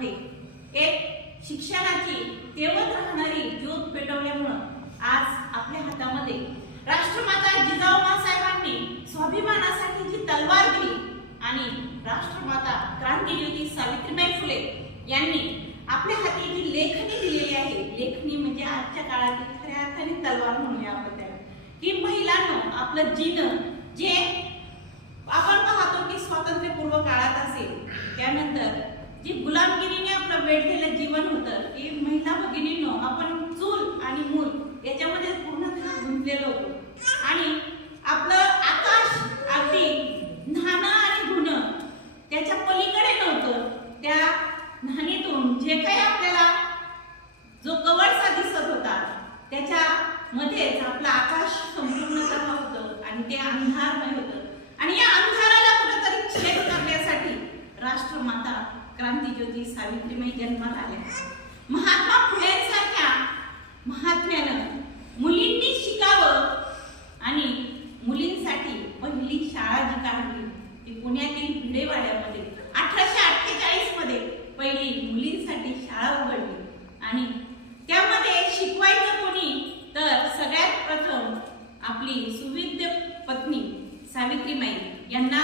भारतामध्ये एक शिक्षणाची तेवत राहणारी ज्योत पेटवल्यामुळे आज आपल्या हातामध्ये राष्ट्रमाता जिजाऊ साहेबांनी स्वाभिमानासाठी जी तलवार दिली आणि राष्ट्रमाता क्रांतिज्योती सावित्रीबाई फुले यांनी आपल्या हाती जी लेखणी दिलेली आहे, लेखणी म्हणजे आजच्या काळातील खऱ्या अर्थाने तलवार म्हणूया आपण त्याला, की महिलांना आपलं जीवन जे आपण पाहतो की स्वातंत्र्यपूर्व काळात असेल त्यानंतर जी गुलामगिरीने आपलं वेढलेलं जीवन होतं की महिला भगिनींनो आपण चूल आणि मूल याच्यामध्ये पूर्णतः गुंतलेलो होतो आणि आपलं आकाश अगदी न्हाणं आणि धुणं त्याच्या पलीकडे नव्हतं. त्या न्हाणीतून जे काही आपल्याला जो कवळसा दिसत होता त्याच्या मध्येच आपलं आकाश संपूर्णतः होतं आणि ते अंधारमय होतं आणि या अंधाराला कुठेतरी छेद करण्यासाठी राष्ट्रमाता क्रांतिज्योती सावित्रीबाई जन्माला आल्या. महात्मा फुलेंसारख्या महात्म्यानं मुलींनी शिकावं आणि मुलींसाठी पहिली शाळा जी काढली ती पुण्यातील भिडेवाड्यामध्ये 1848 मध्ये पहिली मुलींसाठी शाळा उघडली आणि त्यामध्ये शिकवायचं कोणी तर सगळ्यात प्रथम आपली सुविद्य पत्नी सावित्रीबाई यांना